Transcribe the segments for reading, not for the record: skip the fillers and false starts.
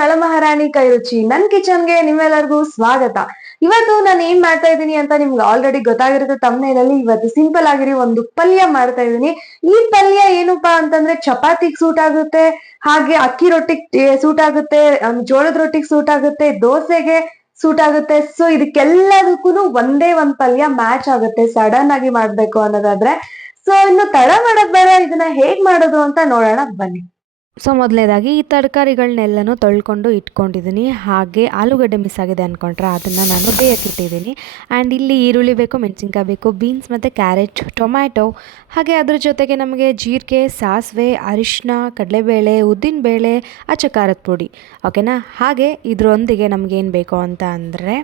ನಳಮಹಾರಾಣಿ ಕೈ ರುಚಿ ನನ್ ಕಿಚನ್ಗೆ ನಿಮ್ಮೆಲ್ಲರಿಗೂ ಸ್ವಾಗತ. ಇವತ್ತು ನಾನು ಏನ್ ಮಾಡ್ತಾ ಇದ್ದೀನಿ ಅಂತ ನಿಮ್ಗೆ ಆಲ್ರೆಡಿ ಗೊತ್ತಾಗಿರುತ್ತೆ ತಮ್ಮನೇಲಲ್ಲಿ. ಇವತ್ತು ಸಿಂಪಲ್ ಆಗಿರಿ ಒಂದು ಪಲ್ಯ ಮಾಡ್ತಾ ಇದ್ದೀನಿ. ಈ ಪಲ್ಯ ಏನಪ್ಪಾ ಅಂತಂದ್ರೆ ಚಪಾತಿಗೆ ಸೂಟ್ ಆಗುತ್ತೆ, ಹಾಗೆ ಅಕ್ಕಿ ರೊಟ್ಟಿಗೆ ಸೂಟ್ ಆಗುತ್ತೆ, ಜೋಳದ ರೊಟ್ಟಿಗೆ ಸೂಟ್ ಆಗುತ್ತೆ, ದೋಸೆಗೆ ಸೂಟ್ ಆಗುತ್ತೆ. ಸೊ ಇದಕ್ಕೆಲ್ಲದಕ್ಕೂ ಒಂದೇ ಒಂದ್ ಪಲ್ಯ ಮ್ಯಾಚ್ ಆಗುತ್ತೆ ಸಡನ್ ಆಗಿ ಮಾಡ್ಬೇಕು ಅನ್ನೋದಾದ್ರೆ. ಸೊ ಇನ್ನು ತಡ ಮಾಡೋದ್ ಬೇಡ, ಇದನ್ನ ಹೇಗ್ ಮಾಡೋದು ಅಂತ ನೋಡೋಣ ಬನ್ನಿ. ಸೊ ಮೊದಲನೇದಾಗಿ ಈ ತರಕಾರಿಗಳನ್ನೆಲ್ಲನೂ ತೊಳ್ಕೊಂಡು ಇಟ್ಕೊಂಡಿದ್ದೀನಿ. ಹಾಗೆ ಆಲೂಗಡ್ಡೆ ಮಿಸ್ ಆಗಿದೆ ಅಂದ್ಕೊಂಡ್ರೆ ಅದನ್ನು ನಾನು ಬೇಯಕ್ಕಿಟ್ಟಿದ್ದೀನಿ. ಆ್ಯಂಡ್ ಇಲ್ಲಿ ಈರುಳ್ಳಿ ಬೇಕು, ಮೆಣಸಿನ್ಕಾಯಿ ಬೇಕು, ಬೀನ್ಸ್ ಮತ್ತು ಕ್ಯಾರೆಟ್, ಟೊಮ್ಯಾಟೊ, ಹಾಗೆ ಅದ್ರ ಜೊತೆಗೆ ನಮಗೆ ಜೀರಿಗೆ, ಸಾಸಿವೆ, ಅರಿಶಿನ, ಕಡಲೆಬೇಳೆ, ಉದ್ದಿನಬೇಳೆ, ಅಚ್ಚ ಖಾರದ ಪುಡಿ, ಓಕೆನಾ. ಹಾಗೆ ಇದರೊಂದಿಗೆ ನಮಗೇನು ಬೇಕು ಅಂತ ಅಂದರೆ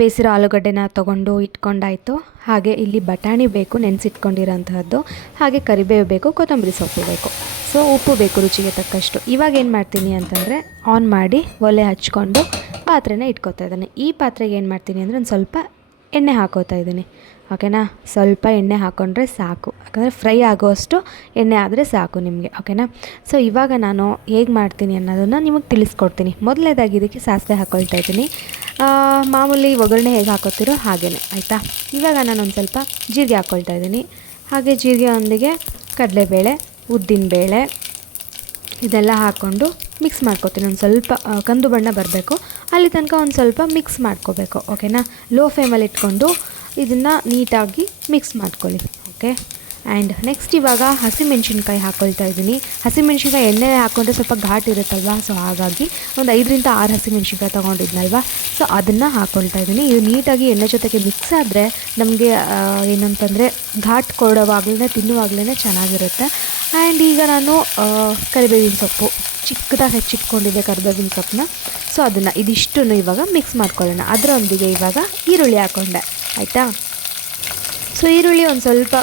ಬೇಯಿಸಿರೋ ಆಲೂಗಡ್ಡೆನ ತೊಗೊಂಡು ಇಟ್ಕೊಂಡಾಯಿತು. ಹಾಗೆ ಇಲ್ಲಿ ಬಟಾಣಿ ಬೇಕು ನೆನೆಸಿಟ್ಕೊಂಡಿರೋಂತಹದ್ದು, ಹಾಗೆ ಕರಿಬೇವು ಬೇಕು, ಕೊತ್ತಂಬರಿ ಸೊಪ್ಪು ಬೇಕು, ಸೊ ಉಪ್ಪು ಬೇಕು ರುಚಿಗೆ ತಕ್ಕಷ್ಟು. ಇವಾಗ ಏನು ಮಾಡ್ತೀನಿ ಅಂತಂದರೆ ಆನ್ ಮಾಡಿ ಒಲೆ ಹಚ್ಕೊಂಡು ಪಾತ್ರೆನ ಇಟ್ಕೊತಾ ಇದ್ದೀನಿ. ಈ ಪಾತ್ರೆಗೆ ಏನು ಮಾಡ್ತೀನಿ ಅಂದರೆ ಒಂದು ಸ್ವಲ್ಪ ಎಣ್ಣೆ ಹಾಕೋತಾ ಇದ್ದೀನಿ, ಓಕೆನಾ. ಸ್ವಲ್ಪ ಎಣ್ಣೆ ಹಾಕ್ಕೊಂಡ್ರೆ ಸಾಕು, ಯಾಕಂದರೆ ಫ್ರೈ ಆಗೋಷ್ಟು ಎಣ್ಣೆ ಆದರೆ ಸಾಕು ನಿಮಗೆ, ಓಕೆನಾ. ಸೊ ಇವಾಗ ನಾನು ಹೇಗೆ ಮಾಡ್ತೀನಿ ಅನ್ನೋದನ್ನು ನಿಮಗೆ ತಿಳಿಸ್ಕೊಡ್ತೀನಿ. ಮೊದಲನೇದಾಗಿ ಇದಕ್ಕೆ ಸಾಸಿವೆ ಹಾಕ್ಕೊಳ್ತಾ ಇದ್ದೀನಿ. ಮಾಮೂಲಿ ಒಗ್ಗರಣೆ ಹೇಗೆ ಹಾಕೋತಿರೋ ಹಾಗೇ, ಆಯಿತಾ. ಇವಾಗ ನಾನು ಒಂದು ಸ್ವಲ್ಪ ಜೀರಿಗೆ ಹಾಕ್ಕೊಳ್ತಾ ಇದ್ದೀನಿ. ಹಾಗೆ ಜೀರಿಗೆಯೊಂದಿಗೆ ಕಡಲೆಬೇಳೆ, ಉದ್ದಿನಬೇಳೆ ಇದೆಲ್ಲ ಹಾಕ್ಕೊಂಡು ಮಿಕ್ಸ್ ಮಾಡ್ಕೊತೀನಿ. ಒಂದು ಸ್ವಲ್ಪ ಕಂದು ಬಣ್ಣ ಬರಬೇಕು, ಅಲ್ಲಿ ತನಕ ಒಂದು ಸ್ವಲ್ಪ ಮಿಕ್ಸ್ ಮಾಡ್ಕೋಬೇಕು, ಓಕೆನಾ. ಲೋ ಫ್ಲೇಮಲ್ಲಿ ಇಟ್ಕೊಂಡು ಇದನ್ನು ನೀಟಾಗಿ ಮಿಕ್ಸ್ ಮಾಡ್ಕೊಳ್ಳಿ, ಓಕೆ. ಆ್ಯಂಡ್ ನೆಕ್ಸ್ಟ್ ಇವಾಗ ಹಸಿಮೆಣ್ಸಿನ್ಕಾಯಿ ಹಾಕ್ಕೊಳ್ತಾ ಇದ್ದೀನಿ. ಹಸಿಮೆಣ್ಸಿನ್ಕಾಯಿ ಎಣ್ಣೆ ಹಾಕ್ಕೊಂಡ್ರೆ ಸ್ವಲ್ಪ ಘಾಟ್ ಇರುತ್ತಲ್ವ, ಸೊ ಹಾಗಾಗಿ ಒಂದು 5ರಿಂದ 6 ಹಸಿಮೆಣ್ಸಿನ್ಕಾಯಿ ತೊಗೊಂಡಿದ್ನಲ್ವ, ಸೊ ಅದನ್ನು ಹಾಕ್ಕೊಳ್ತಾ ಇದ್ದೀನಿ. ಇದು ನೀಟಾಗಿ ಎಣ್ಣೆ ಜೊತೆಗೆ ಮಿಕ್ಸ್ ಆದರೆ ನಮಗೆ ಏನಂತಂದರೆ ಘಾಟ್ ಕೊಡೋವಾಗಲೇ ತಿನ್ನುವಾಗಲೇ ಚೆನ್ನಾಗಿರುತ್ತೆ. ಆ್ಯಂಡ್ ಈಗ ನಾನು ಕರಿಬೇವಿನ ಸೊಪ್ಪು ಚಿಕ್ಕದಾಗಿ ಹೆಚ್ಚಿಟ್ಕೊಂಡಿದ್ದೆ ಕರಿಬೇವಿನ ಸೊಪ್ಪನ್ನ, ಸೊ ಅದನ್ನು ಇದಿಷ್ಟನ್ನು ಇವಾಗ ಮಿಕ್ಸ್ ಮಾಡ್ಕೊಳ್ಳೋಣ. ಅದರೊಂದಿಗೆ ಇವಾಗ ಈರುಳ್ಳಿ ಹಾಕ್ಕೊಂಡೆ, ಆಯಿತಾ. ಸೊ ಈರುಳ್ಳಿ ಒಂದು ಸ್ವಲ್ಪ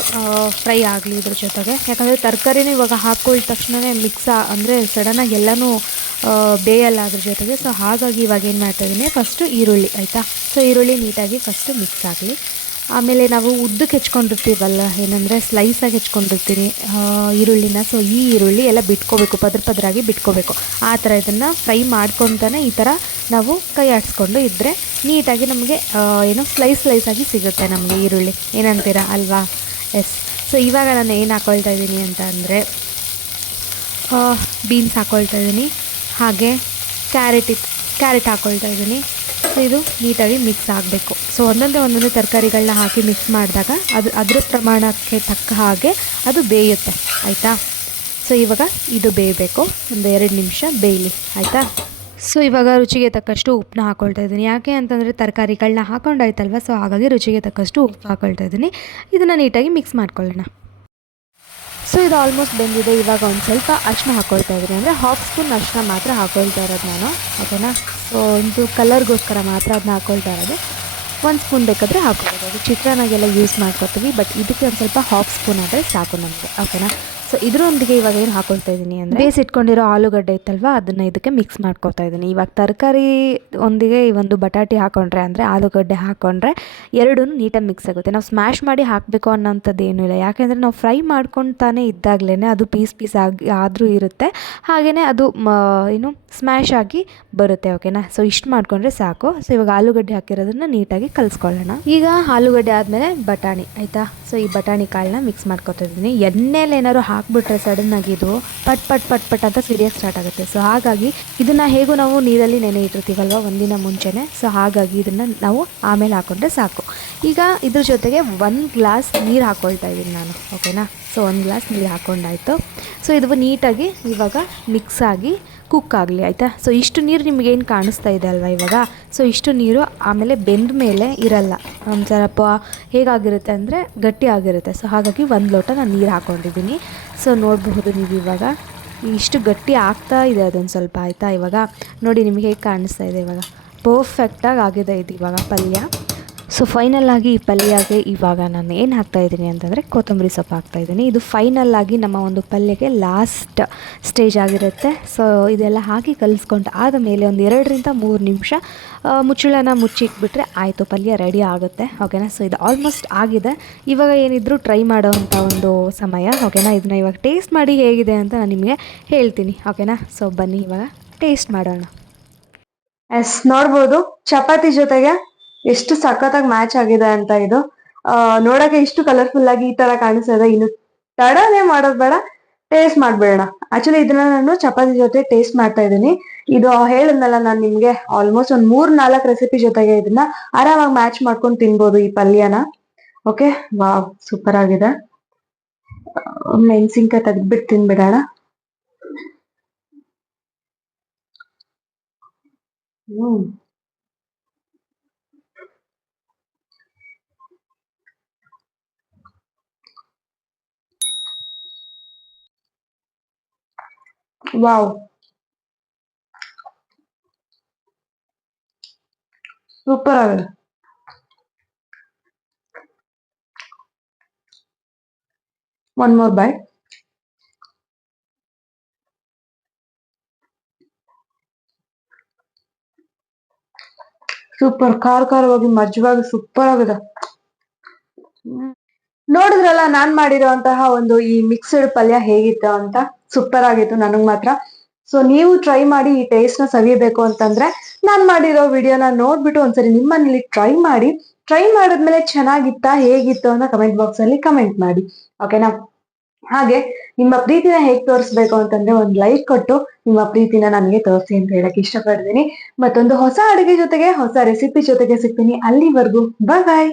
ಫ್ರೈ ಆಗಲಿ ಇದ್ರ ಜೊತೆಗೆ, ಯಾಕಂದರೆ ತರಕಾರಿನೂ ಇವಾಗ ಹಾಕ್ಕೊಳ್ಳಿದ ತಕ್ಷಣವೇ ಅಂದರೆ ಸಡನ್ನಾಗಿ ಎಲ್ಲನೂ ಬೇಯಲ್ಲ ಅದ್ರ ಜೊತೆಗೆ. ಸೊ ಹಾಗಾಗಿ ಇವಾಗ ಏನು ಮಾಡ್ತಾಯಿದ್ದೀನಿ, ಫಸ್ಟು ಈರುಳ್ಳಿ, ಆಯಿತಾ. ಸೊ ಈರುಳ್ಳಿ ನೀಟಾಗಿ ಫಸ್ಟು ಮಿಕ್ಸ್ ಆಗಲಿ. ಆಮೇಲೆ ನಾವು ಉದ್ದಕ್ಕೆ ಹೆಚ್ಕೊಂಡಿರ್ತೀವಲ್ಲ, ಏನಂದರೆ ಸ್ಲೈಸಾಗಿ ಹೆಚ್ಕೊಂಡಿರ್ತೀನಿ ಈರುಳ್ಳಿನ. ಸೊ ಈ ಈರುಳ್ಳಿ ಎಲ್ಲ ಬಿಟ್ಕೋಬೇಕು, ಪದರಾಗಿ ಬಿಟ್ಕೋಬೇಕು. ಆ ಥರ ಇದನ್ನು ಫ್ರೈ ಮಾಡ್ಕೊತಾನೆ ಈ ಥರ ನಾವು ಕೈ ಆಡಿಸ್ಕೊಂಡು ಇದ್ದರೆ ನೀಟಾಗಿ ನಮಗೆ ಸ್ಲೈಸಾಗಿ ಸಿಗುತ್ತೆ ನಮಗೆ ಈರುಳ್ಳಿ, ಏನಂತೀರಾ ಅಲ್ವಾ. ಎಸ್. ಸೊ ಇವಾಗ ನಾನು ಏನು ಹಾಕ್ಕೊಳ್ತಾ ಇದ್ದೀನಿ ಅಂತ ಅಂದರೆ ಬೀನ್ಸ್ ಹಾಕ್ಕೊಳ್ತಾ ಇದ್ದೀನಿ, ಹಾಗೆ ಕ್ಯಾರೆಟ್ ಹಾಕ್ಕೊಳ್ತಾ ಇದ್ದೀನಿ. ಸೊ ಇದು ನೀಟಾಗಿ ಮಿಕ್ಸ್ ಆಗಬೇಕು. ಸೊ ಒಂದೊಂದೇ ತರಕಾರಿಗಳನ್ನ ಹಾಕಿ ಮಿಕ್ಸ್ ಮಾಡಿದಾಗ ಅದರ ಪ್ರಮಾಣಕ್ಕೆ ತಕ್ಕ ಹಾಗೆ ಅದು ಬೇಯುತ್ತೆ, ಆಯಿತಾ. ಸೊ ಇವಾಗ ಇದು ಬೇಯಬೇಕು, ಒಂದು 2 ನಿಮಿಷ ಬೇಯಲಿ, ಆಯಿತಾ. ಸೊ ಇವಾಗ ರುಚಿಗೆ ತಕ್ಕಷ್ಟು ಉಪ್ಪನ್ನ ಹಾಕ್ಕೊಳ್ತಾ ಇದ್ದೀನಿ. ಯಾಕೆ ಅಂತಂದರೆ ತರಕಾರಿಗಳನ್ನ ಹಾಕ್ಕೊಂಡಾಯ್ತಲ್ವ, ಸೊ ಹಾಗಾಗಿ ರುಚಿಗೆ ತಕ್ಕಷ್ಟು ಉಪ್ಪು ಹಾಕ್ಕೊಳ್ತಾ ಇದ್ದೀನಿ. ಇದನ್ನು ನೀಟಾಗಿ ಮಿಕ್ಸ್ ಮಾಡ್ಕೊಳ್ಳೋಣ. ಸೊ ಇದು ಆಲ್ಮೋಸ್ಟ್ ಬೆಂದಿದೆ. ಇವಾಗ ಒಂದು ಸ್ವಲ್ಪ ಅರಿಶಿನ ಹಾಕ್ಕೊಳ್ತಾ ಇದ್ದೀನಿ, ಅಂದರೆ 1/2 ಸ್ಪೂನ್ ಅರಿಶಿನ ಮಾತ್ರ ಹಾಕ್ಕೊಳ್ತಾ ಇರೋದು ನಾನು, ಓಕೆನಾ. ಸೊ ಒಂದು ಕಲರ್ಗೋಸ್ಕರ ಮಾತ್ರ ಅದನ್ನ ಹಾಕ್ಕೊಳ್ತಾ ಇರೋದು. 1 ಸ್ಪೂನ್ ಬೇಕಾದರೆ ಹಾಕ್ಕೊಳ್ಬೋದು, ಅದು ಚಿತ್ರಾನ್ನಾಗೆಲ್ಲ ಯೂಸ್ ಮಾಡ್ಕೊತೀವಿ. ಬಟ್ ಇದಕ್ಕೆ ಒಂದು ಸ್ವಲ್ಪ 1/2 ಸ್ಪೂನ್ ಆದರೆ ಸಾಕು ನಮಗೆ, ಓಕೆನಾ. ಸೊ ಇದರೊಂದಿಗೆ ಇವಾಗ ಏನು ಹಾಕ್ಕೊಳ್ತಾ ಇದ್ದೀನಿ ಅಂದರೆ ಬೇಯಿಸಿಟ್ಕೊಂಡಿರೋ ಆಲೂಗಡ್ಡೆ ಇತ್ತಲ್ವ, ಅದನ್ನು ಇದಕ್ಕೆ ಮಿಕ್ಸ್ ಮಾಡ್ಕೊತಾ ಇದ್ದೀನಿ. ಇವಾಗ ತರಕಾರಿ ಒಂದಿಗೆ ಈ ಒಂದು ಬಟಾಟೆ ಹಾಕ್ಕೊಂಡ್ರೆ, ಅಂದರೆ ಆಲೂಗಡ್ಡೆ ಹಾಕ್ಕೊಂಡ್ರೆ ಎರಡೂ ನೀಟಾಗಿ ಮಿಕ್ಸ್ ಆಗುತ್ತೆ. ನಾವು ಸ್ಮ್ಯಾಶ್ ಮಾಡಿ ಹಾಕಬೇಕು ಅನ್ನೋಂಥದ್ದು ಏನೂ ಇಲ್ಲ, ಯಾಕೆಂದರೆ ನಾವು ಫ್ರೈ ಮಾಡ್ಕೊತಾನೆ ಇದ್ದಾಗಲೇ ಅದು ಪೀಸ್ ಆದರೂ ಇರುತ್ತೆ, ಹಾಗೆಯೇ ಅದು ಸ್ಮ್ಯಾಶ್ ಆಗಿ ಬರುತ್ತೆ, ಓಕೆನಾ. ಸೊ ಇಷ್ಟು ಮಾಡಿಕೊಂಡ್ರೆ ಸಾಕು. ಸೊ ಇವಾಗ ಆಲೂಗಡ್ಡೆ ಹಾಕಿರೋದನ್ನು ನೀಟಾಗಿ ಕಲಿಸ್ಕೊಳ್ಳೋಣ. ಈಗ ಆಲೂಗಡ್ಡೆ ಆದಮೇಲೆ ಬಟಾಣಿ, ಆಯಿತಾ. ಸೊ ಈ ಬಟಾಣಿ ಕಾಳನ್ನ ಮಿಕ್ಸ್ ಮಾಡ್ಕೊತಾ ಇದ್ದೀನಿ. ಎಣ್ಣೆಲಿ ಏನಾದ್ರು ಹಾಕ್ಬಿಟ್ರೆ ಸಡನ್ನಾಗಿ ಇದು ಪಟ್ ಅಂತ ಸಿಡಿಯೋಕ್ಕೆ ಸ್ಟಾರ್ಟ್ ಆಗುತ್ತೆ. ಸೊ ಹಾಗಾಗಿ ಇದನ್ನು ಹೇಗೂ ನಾವು ನೀರಲ್ಲಿ ನೆನೆ ಇಟ್ಟಿರ್ತೀವಲ್ವ ಒಂದಿನ ಮುಂಚೆನೇ, ಸೊ ಹಾಗಾಗಿ ಇದನ್ನು ನಾವು ಆಮೇಲೆ ಹಾಕ್ಕೊಂಡ್ರೆ ಸಾಕು. ಈಗ ಇದ್ರ ಜೊತೆಗೆ 1 ಗ್ಲಾಸ್ ನೀರು ಹಾಕ್ಕೊಳ್ತಾ ಇದ್ದೀನಿ ನಾನು, ಓಕೆನಾ. ಸೊ 1 ಗ್ಲಾಸ್ ನೀರು ಹಾಕ್ಕೊಂಡಾಯಿತು. ಸೊ ಇದು ನೀಟಾಗಿ ಇವಾಗ ಮಿಕ್ಸ್ ಆಗಿ ಕುಕ್ ಆಗಲಿ, ಆಯಿತಾ. ಸೊ ಇಷ್ಟು ನೀರು ನಿಮಗೇನು ಕಾಣಿಸ್ತಾ ಇದೆ ಅಲ್ವಾ ಇವಾಗ, ಸೊ ಇಷ್ಟು ನೀರು ಆಮೇಲೆ ಬೆಂದ ಮೇಲೆ ಇರಲ್ಲ, ಒಂದು ಸ್ವಲ್ಪ ಹೇಗಾಗಿರುತ್ತೆ ಅಂದರೆ ಗಟ್ಟಿ ಆಗಿರುತ್ತೆ. ಸೊ ಹಾಗಾಗಿ 1 ಲೋಟ ನಾನು ನೀರು ಹಾಕ್ಕೊಂಡಿದ್ದೀನಿ. ಸೊ ನೋಡಬಹುದು ನೀವು ಇವಾಗ ಇಷ್ಟು ಗಟ್ಟಿ ಆಗ್ತಾ ಇದೆ ಅದೊಂದು ಸ್ವಲ್ಪ, ಆಯಿತಾ. ಇವಾಗ ನೋಡಿ ನಿಮಗೆ ಹೇಗೆ ಕಾಣಿಸ್ತಾ ಇದೆ, ಇವಾಗ ಪರ್ಫೆಕ್ಟಾಗಿ ಆಗಿದೆ ಇದು ಇವಾಗ ಪಲ್ಯ. ಸೊ ಫೈನಲ್ಲಾಗಿ ಈ ಪಲ್ಯಗೆ ಇವಾಗ ನಾನು ಏನು ಹಾಕ್ತಾಯಿದ್ದೀನಿ ಅಂತಂದರೆ ಕೊತ್ತಂಬರಿ ಸೊಪ್ಪು ಹಾಕ್ತಾಯಿದ್ದೀನಿ. ಇದು ಫೈನಲ್ಲಾಗಿ ನಮ್ಮ ಒಂದು ಪಲ್ಯಗೆ ಲಾಸ್ಟ್ ಸ್ಟೇಜ್ ಆಗಿರುತ್ತೆ. ಸೊ ಇದೆಲ್ಲ ಹಾಕಿ ಕಲಿಸ್ಕೊಂಡು ಆದ ಮೇಲೆ ಒಂದು 2ರಿಂದ 3 ನಿಮಿಷ ಮುಚ್ಚಳನ ಮುಚ್ಚಿಟ್ಬಿಟ್ರೆ ಆಯಿತು, ಪಲ್ಯ ರೆಡಿ ಆಗುತ್ತೆ, ಓಕೆನಾ. ಸೊ ಇದು ಆಲ್ಮೋಸ್ಟ್ ಆಗಿದೆ. ಇವಾಗ ಏನಿದ್ರು ಟ್ರೈ ಮಾಡೋವಂಥ ಒಂದು ಸಮಯ, ಓಕೆನಾ. ಇದನ್ನ ಇವಾಗ ಟೇಸ್ಟ್ ಮಾಡಿ ಹೇಗಿದೆ ಅಂತ ನಾನು ನಿಮಗೆ ಹೇಳ್ತೀನಿ, ಓಕೆನಾ. ಸೊ ಬನ್ನಿ ಇವಾಗ ಟೇಸ್ಟ್ ಮಾಡೋಣ. ಎಸ್ ನೋಡ್ಬೋದು ಚಪಾತಿ ಜೊತೆಗೆ ಎಷ್ಟು ಸಖತ್ತಾಗಿ ಮ್ಯಾಚ್ ಆಗಿದೆ ಅಂತ ಇದು. ನೋಡಕ್ಕೆ ಇಷ್ಟು ಕಲರ್ಫುಲ್ ಆಗಿ ಈ ತರ ಕಾಣಿಸ್ತಾ ಇದೆ. ಇನ್ನು ತಡನೇ ಮಾಡೋದ್ ಬೇಡ, ಟೇಸ್ಟ್ ಮಾಡ್ಬೇಡ. ಆಕ್ಚುಲಿ ಇದನ್ನ ನಾನು ಚಪಾತಿ ಜೊತೆ ಟೇಸ್ಟ್ ಮಾಡ್ತಾ ಇದ್ದೀನಿ. ಇದು ಹೇಳಿದ್ನಲ್ಲ ನಾನ್ ನಿಮ್ಗೆ ಆಲ್ಮೋಸ್ಟ್ ಒಂದ್ 3-4 ರೆಸಿಪಿ ಜೊತೆಗೆ ಇದನ್ನ ಆರಾಮಾಗಿ ಮ್ಯಾಚ್ ಮಾಡ್ಕೊಂಡು ತಿನ್ಬೋದು ಈ ಪಲ್ಯನ. ಓಕೆ, ವಾವ್ ಸೂಪರ್ ಆಗಿದೆ. ಮೆಣಸಿನ್ಕಾಯಿ ತೆಗ್ದ್ಬಿಟ್ಟು ತಿನ್ಬಿಡೋಣ. ಹ್ಮ್ ವಾವ್ ಸೂಪರ್ ಆಗಿದೆ. One more by. ಸೂಪರ್ ಖಾರವಾಗಿ ಮಜ್ವಾಗಿ ಸೂಪರ್ ಆಗಿದೆ. ನೋಡಿದ್ರಲ್ಲ ನಾನ್ ಮಾಡಿರುವಂತಹ ಒಂದು ಈ ಮಿಕ್ಸ್ಡ್ ಪಲ್ಯ ಹೇಗಿತ್ತು ಅಂತ. ಸೂಪರ್ ಆಗಿತ್ತು ನನಗ್ ಮಾತ್ರ. ಸೊ ನೀವು ಟ್ರೈ ಮಾಡಿ ಈ ಟೇಸ್ಟ್ ನ ಸವಿಬೇಕು ಅಂತಂದ್ರೆ ನಾನ್ ಮಾಡಿರೋ ವಿಡಿಯೋನ ನೋಡ್ಬಿಟ್ಟು ಒಂದ್ಸರಿ ನಿಮ್ಮನೇಲಿ ಟ್ರೈ ಮಾಡಿ. ಟ್ರೈ ಮಾಡಿದ್ಮೇಲೆ ಚೆನ್ನಾಗಿತ್ತಾ ಹೇಗಿತ್ತು ಅಂತ ಕಮೆಂಟ್ ಬಾಕ್ಸ್ ಅಲ್ಲಿ ಕಮೆಂಟ್ ಮಾಡಿ. ಓಕೆನಾ? ಹಾಗೆ ನಿಮ್ಮ ಪ್ರೀತಿನ ಹೇಗ್ ತೋರಿಸ್ಬೇಕು ಅಂತಂದ್ರೆ ಒಂದ್ ಲೈಕ್ ಕೊಟ್ಟು ನಿಮ್ಮ ಪ್ರೀತಿನ ನನಗೆ ತೋರಿಸಿ ಅಂತ ಹೇಳಕ್ ಇಷ್ಟಪಡ್ತೀನಿ. ಮತ್ತೊಂದು ಹೊಸ ಅಡುಗೆ ಜೊತೆಗೆ ಹೊಸ ರೆಸಿಪಿ ಜೊತೆಗೆ ಸಿಗ್ತೀನಿ. ಅಲ್ಲಿವರೆಗೂ ಬಾಯ್ ಬಾಯ್.